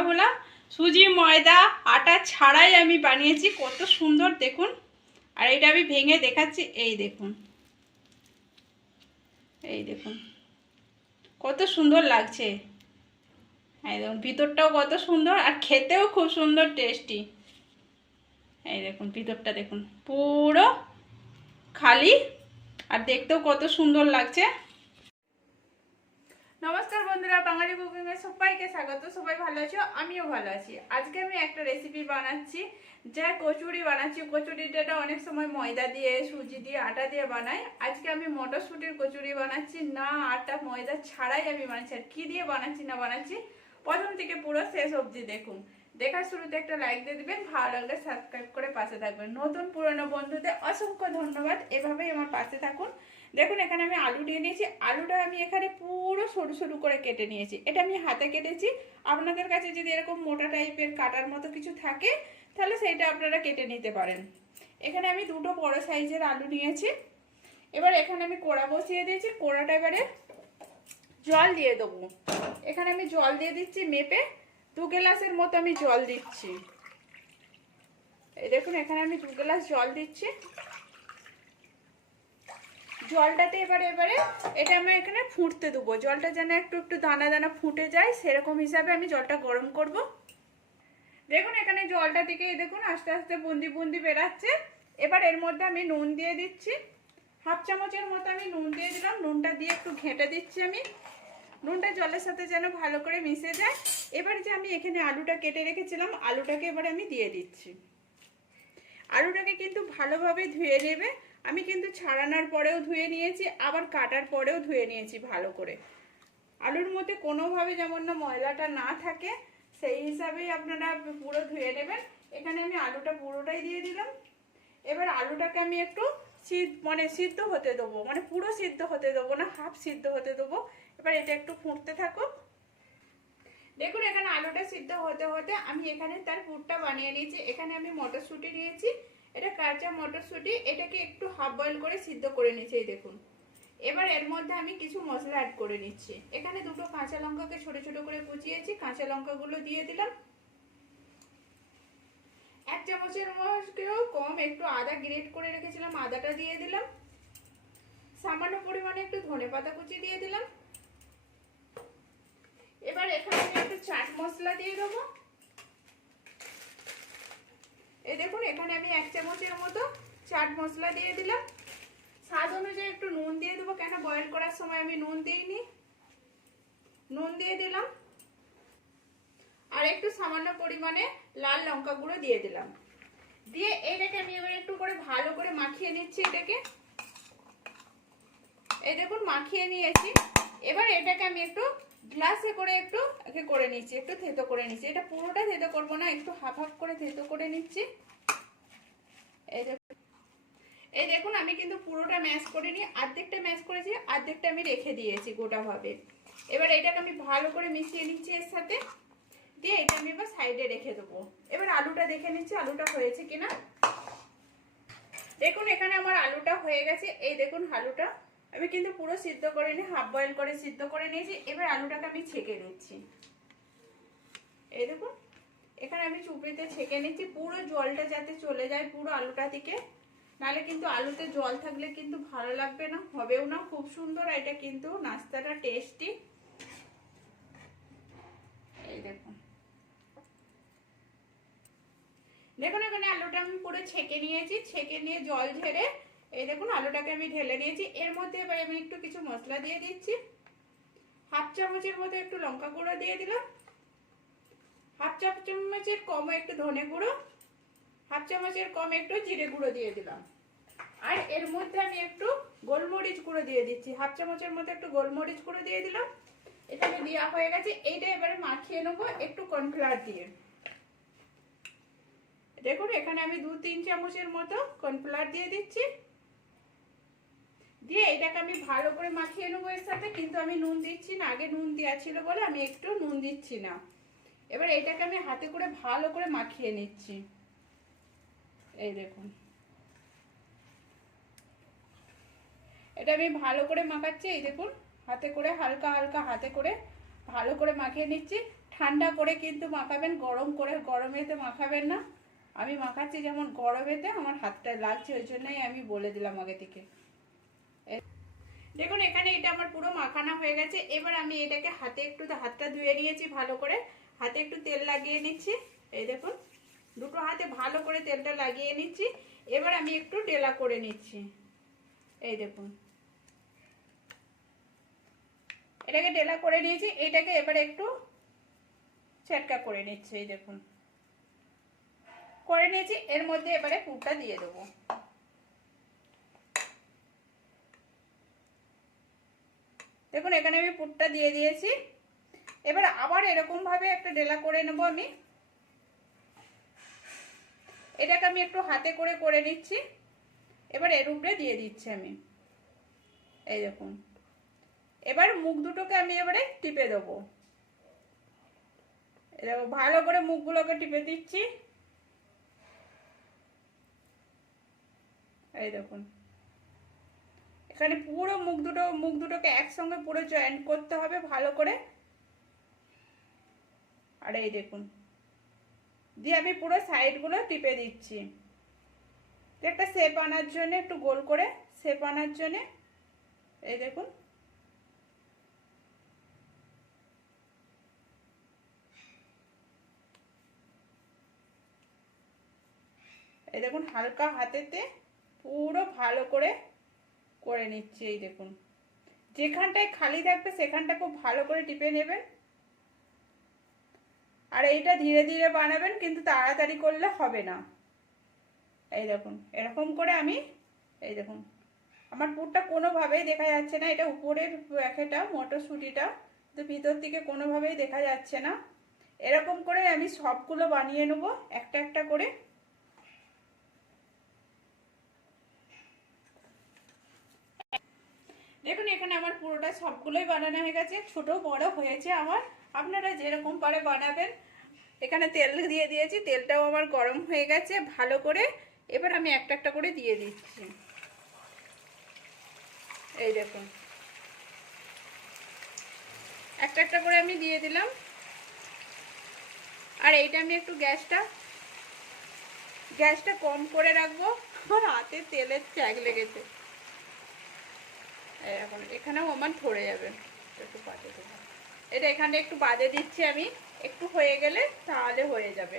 সকালবেলা সুজি, ময়দা, আটা ছাড়াই আমি বানিয়েছি, কত সুন্দর, দেখুন। আর এটা আমি ভেঙে দেখাচ্ছি, এই দেখুন। এই দেখুন। কত সুন্দর লাগছে। এই দেখুন, ভিতরটাও কত সুন্দর আর খেতেও খুব সুন্দর, টেস্টি। এই দেখুন, ভিতরটা দেখুন, পুরো খালি আর দেখতেও কত সুন্দর লাগছে। নমস্কার বন্ধুরা, বাঙালি কুকিং এর সবাইকে স্বাগত, সবাই ভালো আছো? আমিও ভালো আছি। আজকে আমি একটা রেসিপি বানাচ্ছি, যা কচুরি বানাচ্ছি। কচুরিটা অনেক সময় ময়দা দিয়ে, সুজি দিয়ে, আটা দিয়ে বানাই। আজকে আমি মটরশুটির কচুরি বানাচ্ছি। না, আটা, ময়দা ছাড়াই আমি বানাচ্ছি। আর কি দিয়ে বানাচ্ছি, না বানাচ্ছি, প্রথম থেকে পুরো শেষ অবধি দেখুন। দেখার শুরুতে একটা লাইক দিয়ে দিবেন, ভালো লাগলে সাবস্ক্রাইব করে পাশে থাকবেন। নতুন পুরনো বন্ধুদের অসংখ্য ধন্যবাদ। এভাবেই আমার পাশে থাকুন। দেখুন, এখানে আমি আলু নিয়ে নিয়েছি আলুটা আমি এখানে পুরো সরু সরু করে কেটে নিয়েছি। এটা আমি হাতে কেটেছি। আপনাদের কাছে যদি এরকম মোটা টাইপের কাটার মতো কিছু থাকে, তাহলে সেইটা আপনারা কেটে নিতে পারেন। এখানে আমি দুটো বড় সাইজের আলু নিয়েছি। এবার এখানে আমি কোড়া বসিয়ে দিয়েছি। কোড়াটা এবারে জল দিয়ে দেবো। এখানে আমি জল দিয়ে দিচ্ছি মেপে। দু গ্লাসের মতো আমি জল দিচ্ছি। এই দেখুন, এখানে আমি দু গ্লাস জল দিচ্ছি। জলটাতে এবারে এবারে এটা আমি এখানে ফুটতে দেবো। জলটা যেন একটু একটু দানা দানা ফুটে যায়, সেরকম হিসাবে আমি জলটা গরম করব। দেখুন, এখানে জলটা থেকে দেখুন, আস্তে আস্তে বুন্দি বুন্দি বেরাচ্ছে। এবার এর মধ্যে আমি নুন দিয়ে দিচ্ছি। হাফ চামচের মতো আমি নুন দিয়ে দিলাম। নুনটা দিয়ে একটু ঘেঁটে দিচ্ছি আমি। নুনটা জলের সাথে যেন ভালো করে মিশে যায়। এবার যে আমি এখানে আলুটা কেটে রেখেছিলাম, আলুটাকে এবার আমি দিয়ে দিচ্ছি। আলুটাকে কিন্তু ভালোভাবে ধুয়ে নেবে। আমি কিন্তু ছাড়ানোর পরেও ধুয়ে নিয়েছি, আবার কাটার পরেও ধুয়ে নিয়েছি ভালো করে। আলুর মধ্যে কোনোভাবে যেমন না ময়লাটা না থাকে, সেই হিসাবেই আপনারা পুরো ধুয়ে নেবেন। এখানে আমি আলুটা পুরোটাই দিয়ে দিলাম। এবার আলুটাকে আমি একটু সিদ্ধ মানে সিদ্ধ হতে দেবো মানে পুরো সিদ্ধ হতে দেবো না, হাফ সিদ্ধ হতে দেবো। এবার এটা একটু ফুটতে থাকুক। দেখুন, এখানে আলুটা সিদ্ধ হতে হতে আমি এখানে তার পুরটা বানিয়ে নিয়েছি। এখানে আমি মটরশুঁটি নিয়েছি এটা কাঁচা মটরশুঁটি, এটাকে একটু হাফ বয়েল করে সিদ্ধ করে নিয়েছি এই দেখুন। এবার এর মধ্যে আমি কিছু মশলা অ্যাড করে নিচ্ছি। এখানে দুটো কাঁচা লঙ্কাকে ছোট ছোট করে কুচিয়েছি, কাঁচা লঙ্কাগুলো দিয়ে দিলাম। এক চামচের মধ্যেও কম, একটু আদা গ্রেট করে রেখেছিলাম, আদাটা দিয়ে দিলাম। সামান্য পরিমাণে একটু ধনে পাতা কুচি দিয়ে দিলাম। এবার এখানে আমি একটু চাট মশলা দিয়ে দেবো এই দেখুন এখানে আমি এক চামচের মতো, চাট মশলা দিয়ে দিলাম। স্বাদ অনুযায়ী একটু নুন দিয়ে দেবো, কেন বয়েল করার সময় আমি নুন দিইনি। নুন দিয়ে দিলাম। আর একটু সামান্য পরিমাণে লাল লঙ্কা গুঁড়ো দিয়ে দিলাম। দিয়ে এটাকে আমি এবার একটু করে ভালো করে মাখিয়ে নিচ্ছি এটাকে। এই দেখুন, মাখিয়ে নিয়েছি। এবার এটাকে আমি একটু গ্লাসে করে একটু করে নিচ্ছি, একটু থেতো করে নিচ্ছি। এটা পুরোটা থেতো করব না, একটু হাফ হাফ করে থেতো করে নিচ্ছি। এই দেখুন। আমি কিন্তু পুরোটা ম্যাশ করিনি অর্ধেকটা ম্যাশ করেছি অর্ধেকটা আমি রেখে দিয়েছি গোটাভাবে। এবার এটাকে আমি ভালো করে মিশিয়ে নিচ্ছি এর সাথে, দিয়ে এটা আমি এবার সাইডে রেখে দেবো। এবার আলুটা দেখে নিচ্ছি, আলুটা হয়েছে কিনা। দেখুন, এখানে আমার আলুটা হয়ে গেছে। এই দেখুন আলুটা, আমি কিন্তু পুরো সিদ্ধ করে নিই হাফ বয়েল করে সিদ্ধ করে নিয়েছি। এবার আলুটাকে আমি ছেঁকে নিচ্ছি। এই দেখুন এখানে আমি চুপড়িতে ছেঁকে নিচ্ছি। পুরো জলটা যাতে চলে যায় পুরো আলুটা থেকে নাহলে কিন্তু আলুতে জল থাকলে কিন্তু ভালো লাগবে না, হবেও না। খুব সুন্দর এটা কিন্তু নাস্তাটা টেস্টি এই দেখুন। দেখুন এখানে আলুটা আমি পুরো ছেঁকে নিয়েছি, ছেঁকে নিয়ে জল ঝেড়ে এই দেখুন আলুটাকে আমি ঢেলে নিয়েছি। এর মধ্যে এবার আমি একটু কিছু মশলা দিয়ে দিচ্ছি। হাফ চামচের মতো একটু লঙ্কা গুঁড়ো দিয়ে দিলাম। হাফ চামচের কম একটু ধনে গুঁড়ো, হাফ চামচের কম একটু জিরে গুঁড়ো দিয়ে দিলাম। আর এর মধ্যে আমি একটু গোলমরিচ গুঁড়ো দিয়ে দিচ্ছি। হাফ চামচের মতো একটু গোলমরিচ গুঁড়ো দিয়ে দিলাম। এটা আমি দেওয়া হয়ে গেছে। এইটা এবারে মাখিয়ে নেব একটু কর্নফ্লাওয়ার দিয়ে। দেখুন, এখানে আমি দু তিন চামচের মতো কর্নফ্লাওয়ার দিয়ে দিচ্ছি। দিয়ে এটাকে আমি ভালো করে মাখিয়ে নেব এর সাথে। কিন্তু আমি নুন দিচ্ছি না। আগে নুন দেওয়া ছিল বলে আমি একটু নুন দিচ্ছি না। এবার এটাকে আমি হাতে করে ভালো করে মাখিয়ে নিচ্ছি। এই দেখুন। এটা আমি ভালো করে মাখাচ্ছি, এই দেখুন। হাতে করে হালকা হালকা হাতে করে ভালো করে মাখিয়ে নিচ্ছি। ঠান্ডা করে কিন্তু মাখাবেন, গরম করে গরমেতে মাখাবেন না। আমি মাখাচ্ছি যেমন গরমেতে আমার হাতটা লাগছে, ওই জন্যই আমি বলে দিলাম আগে থেকে। দেখুন, এখানে এটা আমার পুরো মাখানো হয়ে গেছে। এবার আমি এটাকে হাতে একটু হাতটা ধুয়ে নিয়েছি ভালো করে। হাতে একটু তেল লাগিয়ে নিচ্ছি। এই দেখুন, দুটো হাতে ভালো করে তেলটা লাগিয়ে নিচ্ছি। এবার আমি একটু ডেলা করে নিচ্ছি। এই দেখুন। এটাকে ডেলা করে নিয়েছি, এটাকে এবারে একটু ছেটকা করে নিচ্ছি, এই দেখুন। করে নিয়েছি, এর মধ্যে এবারে পুরটা দিয়ে দেবো। দেখুন, এখানে আমি পুরটা দিয়ে দিয়েছি। এবার আবার এরকম ভাবে একটা ডেলা করে নেব আমি। এটাকে আমি একটু হাতে করে করে নিচ্ছি। এবার এর উপরে দিয়ে দিচ্ছি আমি। এই দেখুন। এবার মুখ দুটোকে আমি এবারে টিপে দেবো। দেখো, ভালো করে মুখগুলোকে টিপে দিচ্ছি। এই দেখুন। এখানে পুরো মুখ দুটো, মুখ দুটোকে একসঙ্গে পুরো জয়েন্ট করতে হবে ভালো করে। আর এই দেখুন। দিয়ে আমি পুরো সাইডগুলো টিপে দিচ্ছি। একটা শেপ আনার জন্য একটু গোল করে শেপ আনার জন্য এই দেখুন। এই দেখুন, হালকা হাতেতে পুরো ভালো করে করে নিচ্ছি, এই দেখুন। যেখানটায় খালি থাকবে সেখানটা খুব ভালো করে টিপে নেবেন। আর এইটা ধীরে ধীরে বানাবেন, কিন্তু তাড়াতাড়ি করলে হবে না। এই দেখুন, এরকম করে আমি, এই দেখুন, আমার পুরটা কোনোভাবেই দেখা যাচ্ছে না। এটা উপরের প্যাকেটা মটরশুঁটিটা তো ভিতর থেকে কোনোভাবেই দেখা যাচ্ছে না। এরকম করে আমি সবগুলো বানিয়ে নেব, একটা একটা করে। দেখুন, এখানে আমার পুরোটা সবগুলোই বানানো হয়ে গেছে। ছোট, বড় হয়েছে আমার। আপনারা যেরকম পারে বানাবেন। এখানে তেল দিয়ে দিয়েছি। তেলটাও আমার গরম হয়ে গেছে ভালো করে। এবার আমি একটা একটা করে দিয়ে দিচ্ছি। এই দেখুন। একটা একটা করে আমি দিয়ে দিলাম। আর এইটা আমি একটু গ্যাসটা গ্যাসটা কম করে রাখব। আমার হাতে তেলের চ্যাগ লেগেছে। এখন এখানেও আমার ধরে যাবে। একটু দেবো এটা এখানে একটু বাদে দিচ্ছি আমি। একটু হয়ে গেলে তাহলে হয়ে যাবে।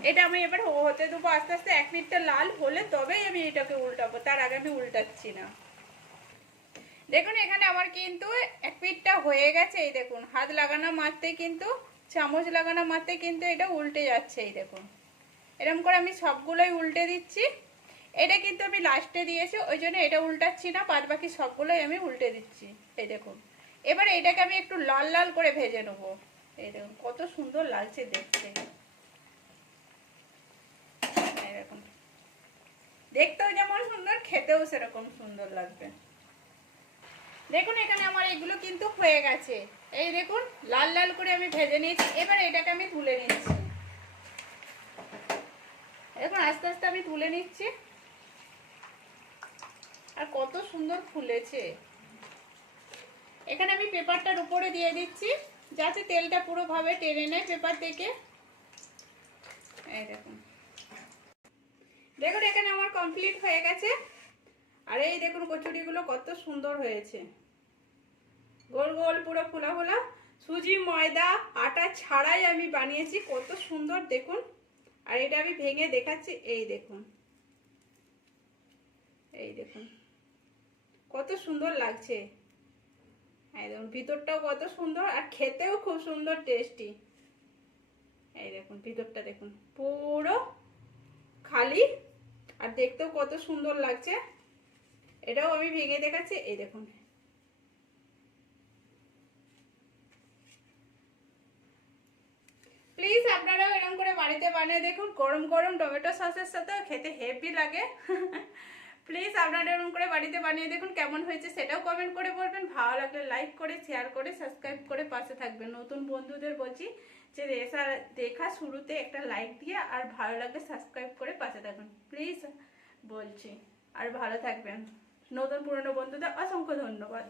এটা আমি এবার হতে দেবো আস্তে আস্তে। এক মিনিটটা লাল হলে তবেই আমি এটাকে উল্টাবো। তার আগে আমি উল্টাচ্ছি না। দেখুন, এখানে আমার কিন্তু এক পিঠটা হয়ে গেছে। এই দেখুন, হাত লাগানো মারতে কিন্তু, চামচ লাগানো মারতে কিন্তু এটা উল্টে যাচ্ছে। এই দেখুন এরকম করে আমি সবগুলোই উল্টে দিচ্ছি। এটা কিন্তু আমি লাস্টে দিয়েছি, ওই জন্য এটা উল্টাচ্ছি না, বাদ বাকি সবগুলোই আমি উল্টে দিচ্ছি। এই দেখুন। এবার এটাকে আমি একটু লাল লাল করে ভেজে নেব। এই দেখুন, কত সুন্দর লাগছে দেখতে। দেখতেও যেমন সুন্দর, খেতেও সেরকম সুন্দর লাগবে। দেখুন এখানে আমার এগুলো কিন্তু হয়ে গেছে। এই দেখুন, লাল লাল করে আমি ভেজে নিয়েছি। এবার এটাকে আমি তুলে নিচ্ছি। দেখুন, আস্তে আস্তে আমি তুলে নিচ্ছি। আর কত সুন্দর ফুলেছে। এখানে আমি পেপারটার উপরে দিয়ে দিচ্ছি, যাতে তেলটা পুরোভাবে টেনে নেয় পেপার থেকে। এই দেখুন। দেখুন, এখানে আমার কমপ্লিট হয়ে গেছে। আর এই দেখুন, কচুরিগুলো কত সুন্দর হয়েছে। গোল গোল পুরো ফোলা ফোলা। সুজি, ময়দা, আটা ছাড়াই আমি বানিয়েছি, কত সুন্দর দেখুন। আর এটা আমি ভেঙে দেখাচ্ছি, এই দেখুন। এই দেখুন। কত সুন্দর লাগছে। একদম ভিতরটাও কত সুন্দর আর খেতেও খুব সুন্দর টেস্টি এই দেখুন, ভিতরটা দেখুন, পুরো খালি আর দেখতেও কত সুন্দর লাগছে। এটাও আমি ভেঙে দেখাচ্ছি, এই দেখুন। প্লিজ আপনারাও এরকম করে বাড়িতে বানিয়ে দেখুন, গরম গরম টমেটো সসের সাথে খেতে হেভি লাগে। প্লিজ আপনারা এরকম করে বাড়িতে বানিয়ে দেখুন কেমন হয়েছে, সেটাও কমেন্ট করে বলবেন। ভালো লাগলে লাইক করে শেয়ার করে সাবস্ক্রাইব করে পাশে থাকবেন। নতুন বন্ধুদের বলছি যে রেসা দেখা শুরুতে একটা লাইক দিয়ে আর ভালো লাগলে সাবস্ক্রাইব করে পাশে থাকবেন প্লিজ বলছি। আর ভালো থাকবেন। নতুন পুরনো বন্ধুদের অসংখ্য ধন্যবাদ।